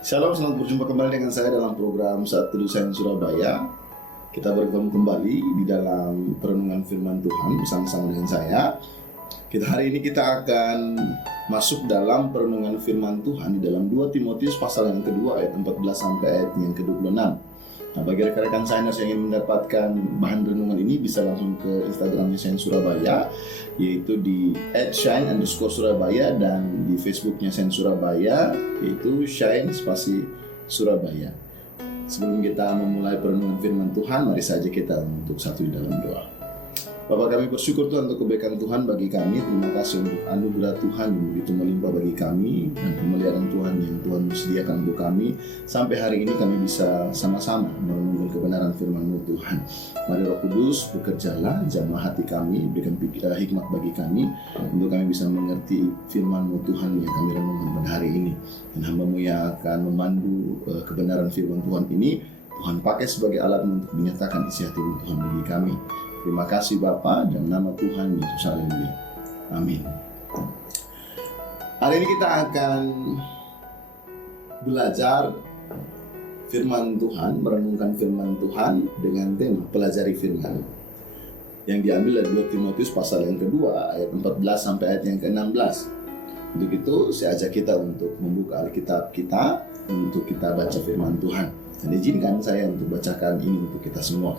Shalom, selamat berjumpa kembali dengan saya dalam program Saat Teduh Sains Surabaya. Kita bertemu kembali di dalam perenungan firman Tuhan bersama-sama dengan saya. Hari ini kita akan masuk dalam perenungan firman Tuhan di dalam 2 Timotius pasal yang kedua ayat 14 sampai ayat yang ke-26. Nah, bagi rekan-rekan sainers yang ingin mendapatkan bahan renungan ini bisa langsung ke Instagramnya Sains Surabaya, yaitu di @shine_surabaya, dan di Facebooknya Sains Surabaya, yaitu Shine spasi Surabaya. Sebelum kita memulai perenungan firman Tuhan, mari saja kita untuk satu di dalam doa. Bapa, kami bersyukur Tuhan untuk kebaikan Tuhan bagi kami. Terima kasih untuk anugerah Tuhan yang begitu melimpah bagi kami dan pemeliharaan Tuhan yang Tuhan sediakan untuk kami. Sampai hari ini kami bisa sama-sama merenungkan kebenaran firman-Mu Tuhan. Mari Roh Kudus bekerjalah, jamah hati kami, berikan hikmat bagi kami untuk kami bisa mengerti firman-Mu Tuhan yang kami renungkan pada hari ini. Dan hamba-Mu yang akan memandu kebenaran firman Tuhan ini, Tuhan pakai sebagai alat untuk menyatakan isi hati-Mu Tuhan bagi kami. Terima kasih Bapa, dalam nama Tuhan Yesus, haleluya. Amin. Hari ini kita akan belajar firman Tuhan, merenungkan firman Tuhan dengan tema pelajari firman, yang diambil dari 2 Timotius pasal yang kedua ayat 14 sampai ayat yang ke-16. Untuk itu saya ajak kita untuk membuka Alkitab kita untuk kita baca firman Tuhan. Dan izinkan saya untuk bacakan ini untuk kita semua.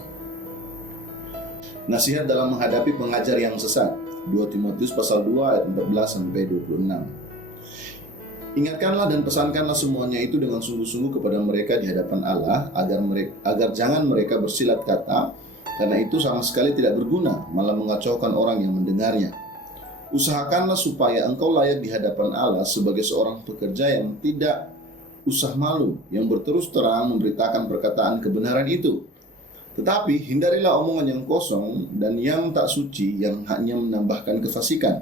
Nasihat dalam menghadapi pengajar yang sesat, 2 Timotius pasal 2 ayat 14 sampai 26. Ingatkanlah dan pesankanlah semuanya itu dengan sungguh-sungguh kepada mereka di hadapan Allah, agar jangan mereka bersilat kata, karena itu sama sekali tidak berguna, malah mengacaukan orang yang mendengarnya. Usahakanlah supaya engkau layak di hadapan Allah sebagai seorang pekerja yang tidak usah malu, yang berterus terang memberitakan perkataan kebenaran itu. Tetapi hindarilah omongan yang kosong dan yang tak suci, yang hanya menambahkan kefasikan,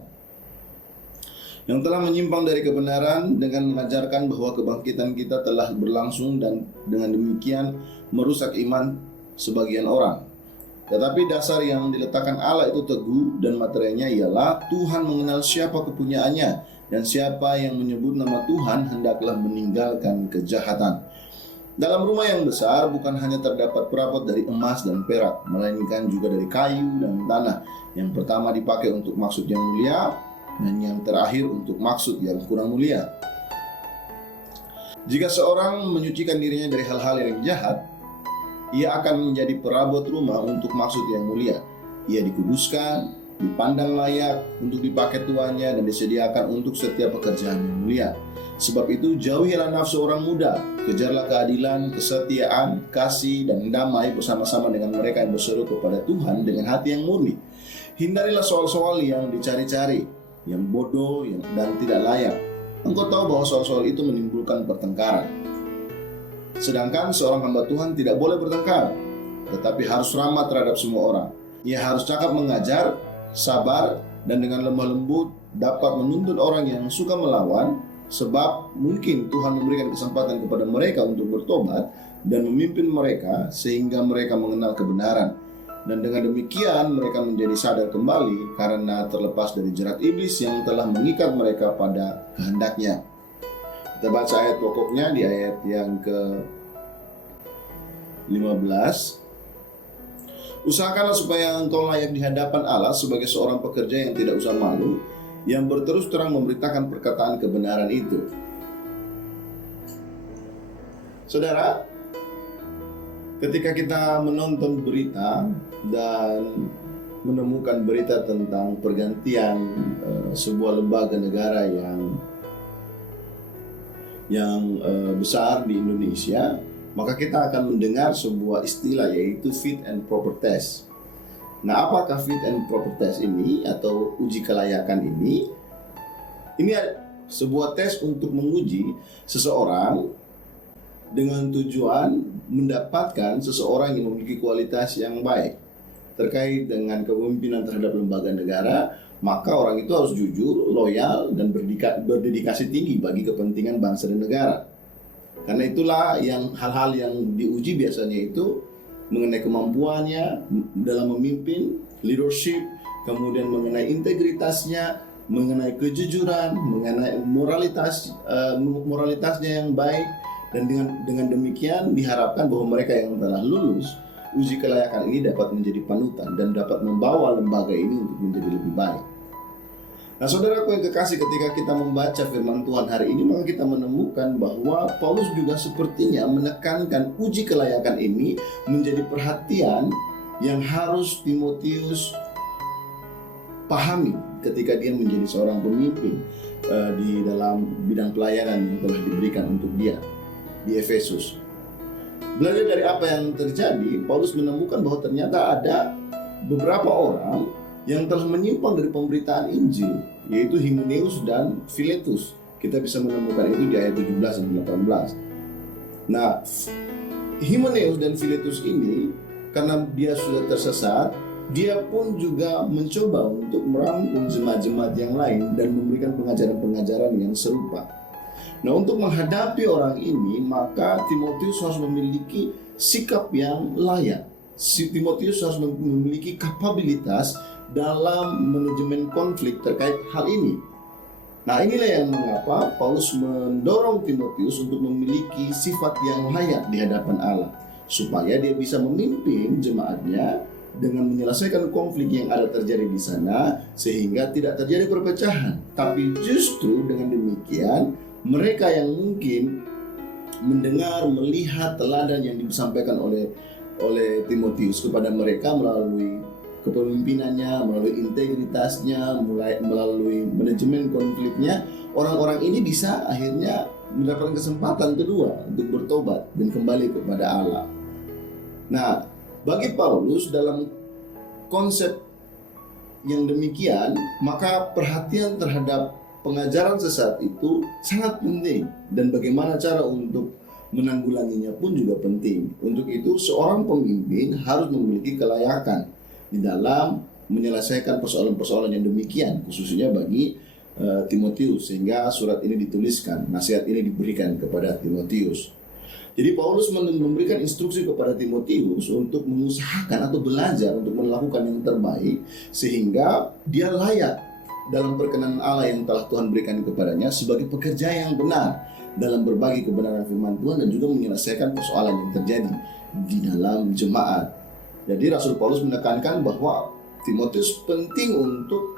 yang telah menyimpang dari kebenaran dengan mengajarkan bahwa kebangkitan kita telah berlangsung dan dengan demikian merusak iman sebagian orang. Tetapi dasar yang diletakkan Allah itu teguh, dan materinya ialah Tuhan mengenal siapa kepunyaannya, dan siapa yang menyebut nama Tuhan hendaklah meninggalkan kejahatan. Dalam rumah yang besar bukan hanya terdapat perabot dari emas dan perak, melainkan juga dari kayu dan tanah. Yang pertama dipakai untuk maksud yang mulia, dan yang terakhir untuk maksud yang kurang mulia. Jika seorang menyucikan dirinya dari hal-hal yang jahat, ia akan menjadi perabot rumah untuk maksud yang mulia. Ia dikuduskan, dipandang layak untuk dipakai tuannya, dan disediakan untuk setiap pekerjaan yang mulia. Sebab itu jauhilah nafsu orang muda, kejarlah keadilan, kesetiaan, kasih, dan damai bersama-sama dengan mereka yang berseru kepada Tuhan dengan hati yang murni. Hindarilah soal-soal yang dicari-cari, yang bodoh dan tidak layak. Engkau tahu bahwa soal-soal itu menimbulkan pertengkaran. Sedangkan seorang hamba Tuhan tidak boleh bertengkar, tetapi harus ramah terhadap semua orang. Ia harus cakap mengajar, sabar, dan dengan lemah lembut dapat menuntut orang yang suka melawan. Sebab mungkin Tuhan memberikan kesempatan kepada mereka untuk bertobat dan memimpin mereka sehingga mereka mengenal kebenaran. Dan dengan demikian mereka menjadi sadar kembali karena terlepas dari jerat iblis yang telah mengikat mereka pada kehendaknya. Kita baca ayat pokoknya di ayat yang ke-15. Usahakanlah supaya engkau layak di hadapan Allah sebagai seorang pekerja yang tidak usah malu, yang berterus terang memberitakan perkataan kebenaran itu. Saudara, ketika kita menonton berita dan menemukan berita tentang pergantian sebuah lembaga negara yang besar di Indonesia, maka kita akan mendengar sebuah istilah, yaitu fit and proper test. Nah, apakah fit and proper test ini atau uji kelayakan ini? Ini sebuah tes untuk menguji seseorang dengan tujuan mendapatkan seseorang yang memiliki kualitas yang baik terkait dengan kepemimpinan terhadap lembaga negara. Maka orang itu harus jujur, loyal, dan berdedikasi tinggi bagi kepentingan bangsa dan negara. Karena itulah hal-hal yang diuji biasanya itu mengenai kemampuannya dalam memimpin, leadership, kemudian mengenai integritasnya, mengenai kejujuran, mengenai moralitasnya yang baik, Dan dengan demikian diharapkan bahwa mereka yang telah lulus uji kelayakan ini dapat menjadi panutan dan dapat membawa lembaga ini untuk menjadi lebih baik. Nah, saudaraku yang kekasih, ketika kita membaca firman Tuhan hari ini, maka kita menemukan bahwa Paulus juga sepertinya menekankan uji kelayakan ini menjadi perhatian yang harus Timotius pahami ketika dia menjadi seorang pemimpin di dalam bidang pelayanan yang telah diberikan untuk dia di Efesus. Belajar dari apa yang terjadi, Paulus menemukan bahwa ternyata ada beberapa orang yang telah menyimpang dari pemberitaan Injil, yaitu Hymenaeus dan Philetus. Kita bisa menemukan itu di ayat 17 dan 18. Nah, Hymenaeus dan Philetus ini, karena dia sudah tersesat, dia pun juga mencoba untuk merangkul jemaat-jemaat yang lain dan memberikan pengajaran-pengajaran yang serupa. Nah, untuk menghadapi orang ini, maka Timotius harus memiliki sikap yang layak. Timotius harus memiliki kapabilitas dalam manajemen konflik terkait hal ini. Nah, inilah yang mengapa Paulus mendorong Timotius untuk memiliki sifat yang layak di hadapan Allah, supaya dia bisa memimpin jemaatnya dengan menyelesaikan konflik yang ada terjadi di sana, sehingga tidak terjadi perpecahan. Tapi justru dengan demikian, mereka yang mungkin mendengar, melihat teladan yang disampaikan oleh Timotius kepada mereka melalui kepemimpinannya, melalui integritasnya, melalui manajemen konfliknya, orang-orang ini bisa akhirnya mendapatkan kesempatan kedua untuk bertobat dan kembali kepada Allah. Nah, bagi Paulus dalam konsep yang demikian, maka perhatian terhadap pengajaran sesat itu sangat penting, dan bagaimana cara untuk menanggulanginya pun juga penting. Untuk itu, seorang pemimpin harus memiliki kelayakan di dalam menyelesaikan persoalan-persoalan yang demikian, khususnya bagi Timotius, sehingga surat ini dituliskan, nasihat ini diberikan kepada Timotius. Jadi Paulus memberikan instruksi kepada Timotius untuk mengusahakan atau belajar untuk melakukan yang terbaik, sehingga dia layak dalam perkenan Allah yang telah Tuhan berikan kepadanya sebagai pekerja yang benar dalam berbagi kebenaran firman Tuhan dan juga menyelesaikan persoalan yang terjadi di dalam jemaat. Jadi Rasul Paulus menekankan bahwa Timotius penting untuk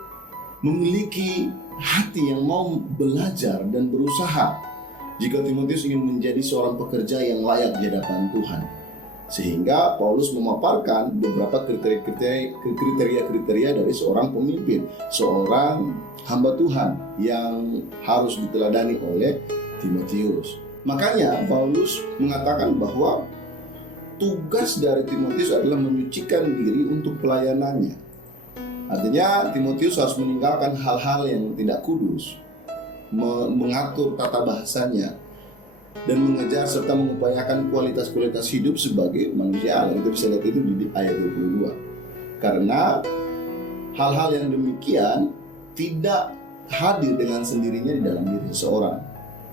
memiliki hati yang mau belajar dan berusaha jika Timotius ingin menjadi seorang pekerja yang layak di hadapan Tuhan. Sehingga Paulus memaparkan beberapa kriteria dari seorang pemimpin, seorang hamba Tuhan yang harus diteladani oleh Timotius. Makanya Paulus mengatakan bahwa tugas dari Timotius adalah menyucikan diri untuk pelayanannya. Artinya Timotius harus meninggalkan hal-hal yang tidak kudus, mengatur tata bahasanya, dan mengejar serta mengupayakan kualitas-kualitas hidup sebagai manusia Allah. Kita bisa lihat itu di ayat 22. Karena hal-hal yang demikian tidak hadir dengan sendirinya di dalam diri seseorang.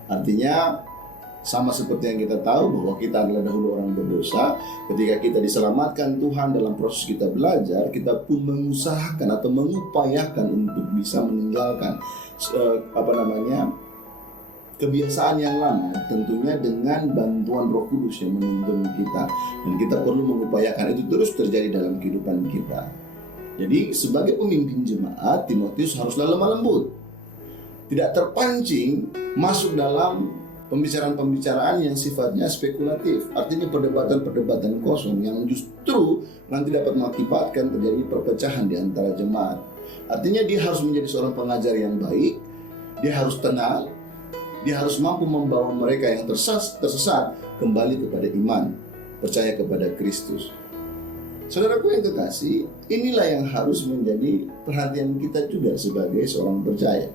Artinya sama seperti yang kita tahu bahwa kita adalah dahulu orang berdosa. Ketika kita diselamatkan Tuhan dalam proses kita belajar, kita pun mengusahakan atau mengupayakan untuk bisa meninggalkan kebiasaan yang lama, tentunya dengan bantuan Roh Kudus yang menuntun kita, dan kita perlu mengupayakan itu terus terjadi dalam kehidupan kita. Jadi sebagai pemimpin jemaat, Timotius haruslah lemah lembut, tidak terpancing masuk dalam pembicaraan-pembicaraan yang sifatnya spekulatif, artinya perdebatan-perdebatan kosong yang justru nanti dapat mengakibatkan terjadi perpecahan di antara jemaat. Artinya dia harus menjadi seorang pengajar yang baik, dia harus tenang, dia harus mampu membawa mereka yang tersesat kembali kepada iman, percaya kepada Kristus. Saudaraku yang kekasih, inilah yang harus menjadi perhatian kita juga sebagai seorang percaya.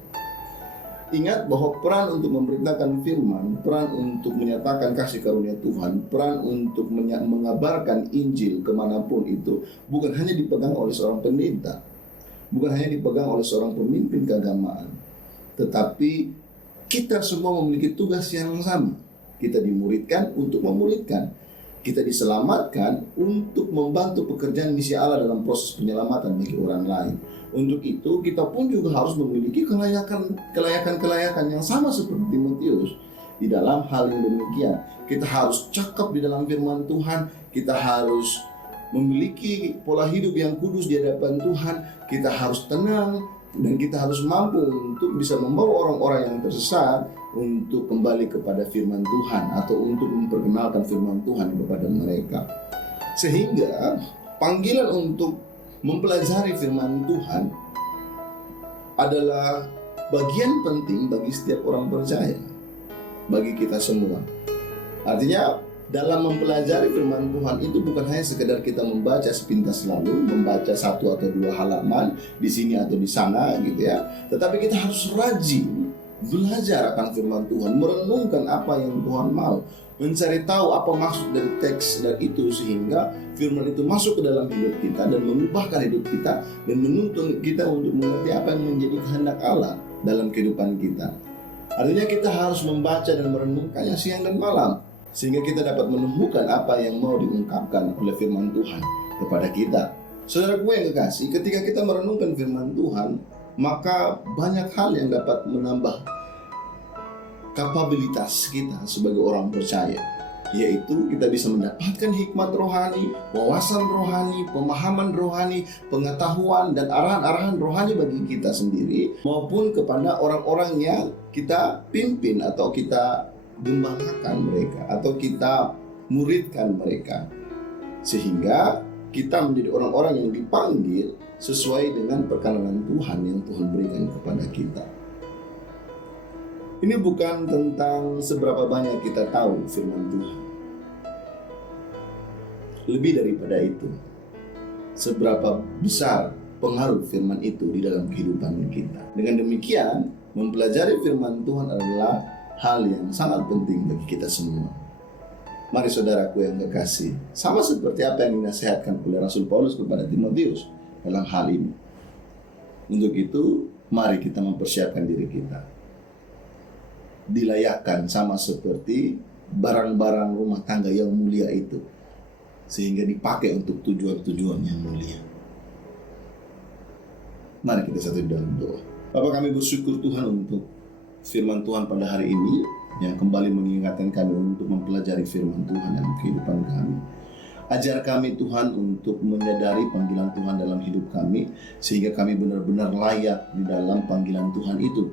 Ingat bahwa peran untuk memberitakan firman, peran untuk menyatakan kasih karunia Tuhan, peran untuk mengabarkan Injil kemanapun itu bukan hanya dipegang oleh seorang pendeta, bukan hanya dipegang oleh seorang pemimpin keagamaan, tetapi kita semua memiliki tugas yang sama. Kita dimuridkan untuk memuridkan, kita diselamatkan untuk membantu pekerjaan misi Allah dalam proses penyelamatan bagi orang lain. Untuk itu kita pun juga harus memiliki kelayakan yang sama seperti Timotius, di dalam hal yang demikian. Kita harus cakap di dalam firman Tuhan, kita harus memiliki pola hidup yang kudus di hadapan Tuhan, kita harus tenang, dan kita harus mampu untuk bisa membawa orang-orang yang tersesat untuk kembali kepada firman Tuhan atau untuk memperkenalkan firman Tuhan kepada mereka. Sehingga panggilan untuk mempelajari firman Tuhan adalah bagian penting bagi setiap orang percaya, bagi kita semua. Artinya dalam mempelajari firman Tuhan itu bukan hanya sekedar kita membaca sepintas lalu, membaca 1 atau 2 halaman di sini atau di sana gitu ya. Tetapi kita harus rajin belajar akan firman Tuhan, merenungkan apa yang Tuhan mau, mencari tahu apa maksud dari teks dan itu, sehingga firman itu masuk ke dalam hidup kita dan mengubahkan hidup kita dan menuntun kita untuk mengerti apa yang menjadi kehendak Allah dalam kehidupan kita. Artinya kita harus membaca dan merenungkannya siang dan malam, sehingga kita dapat menemukan apa yang mau diungkapkan oleh firman Tuhan kepada kita. Saudaraku yang kekasih, ketika kita merenungkan firman Tuhan, maka banyak hal yang dapat menambah kapabilitas kita sebagai orang percaya, yaitu kita bisa mendapatkan hikmat rohani, wawasan rohani, pemahaman rohani, pengetahuan dan arahan-arahan rohani bagi kita sendiri maupun kepada orang-orang yang kita pimpin atau kita gembalakan mereka atau kita muridkan mereka, sehingga kita menjadi orang-orang yang dipanggil sesuai dengan perkenanan Tuhan yang Tuhan berikan kepada kita. Ini bukan tentang seberapa banyak kita tahu firman Tuhan. Lebih daripada itu, seberapa besar pengaruh firman itu di dalam kehidupan kita. Dengan demikian, mempelajari firman Tuhan adalah hal yang sangat penting bagi kita semua. Mari saudaraku yang kekasih, sama seperti apa yang dinasihatkan oleh Rasul Paulus kepada Timotius dalam hal ini. Untuk itu, mari kita mempersiapkan diri kita. Dilayakkan sama seperti barang-barang rumah tangga yang mulia itu, sehingga dipakai untuk tujuan-tujuan yang mulia. Mari kita satu dalam doa. Bapa, kami bersyukur Tuhan untuk firman Tuhan pada hari ini yang kembali mengingatkan kami untuk mempelajari firman Tuhan dalam kehidupan kami. Ajar kami Tuhan untuk menyadari panggilan Tuhan dalam hidup kami, sehingga kami benar-benar layak di dalam panggilan Tuhan itu,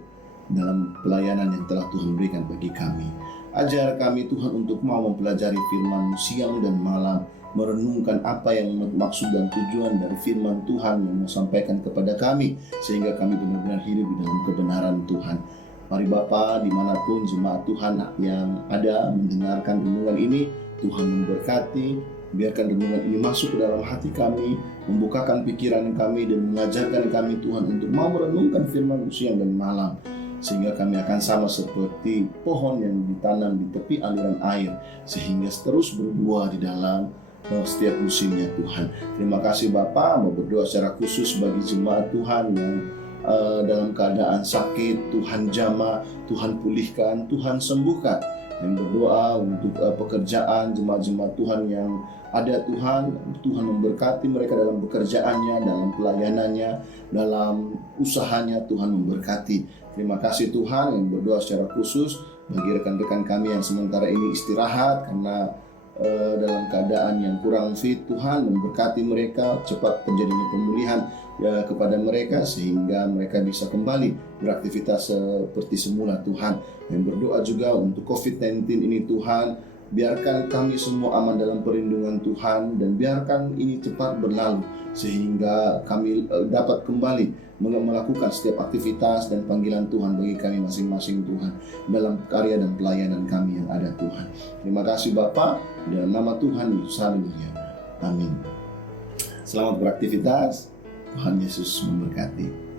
dalam pelayanan yang telah Tuhan berikan bagi kami. Ajar kami Tuhan untuk mau mempelajari firman siang dan malam, merenungkan apa yang maksud dan tujuan dari firman Tuhan yang mau sampaikan kepada kami, sehingga kami benar-benar hidup di dalam kebenaran Tuhan. Mari Bapa, dimanapun jemaat Tuhan yang ada mendengarkan renungan ini, Tuhan memberkati. Biarkan renungan ini masuk ke dalam hati kami, membukakan pikiran kami dan mengajarkan kami Tuhan untuk mau merenungkan firman siang dan malam, sehingga kami akan sama seperti pohon yang ditanam di tepi aliran air, sehingga terus berbuah di dalam setiap musimnya Tuhan. Terima kasih Bapa. Mau berdoa secara khusus bagi jemaat Tuhan yang dalam keadaan sakit. Tuhan jamah, Tuhan pulihkan, Tuhan sembuhkan. Yang berdoa untuk pekerjaan jemaat-jemaat Tuhan yang ada, Tuhan memberkati mereka dalam pekerjaannya, dalam pelayanannya, dalam usahanya. Tuhan memberkati. Terima kasih Tuhan. Yang berdoa secara khusus bagi rekan-rekan kami yang sementara ini istirahat karena dalam keadaan yang kurang fit. Tuhan memberkati mereka, cepat terjadinya pemulihan kepada mereka, sehingga mereka bisa kembali beraktivitas seperti semula Tuhan. Yang berdoa juga untuk COVID-19 ini Tuhan, biarkan kami semua aman dalam perlindungan Tuhan, dan biarkan ini cepat berlalu sehingga kami dapat kembali melakukan setiap aktivitas dan panggilan Tuhan bagi kami masing-masing Tuhan, dalam karya dan pelayanan kami yang ada Tuhan. Terima kasih Bapa, dalam nama Tuhan Yesus, haleluya, amin. Selamat beraktivitas, Tuhan Yesus memberkati.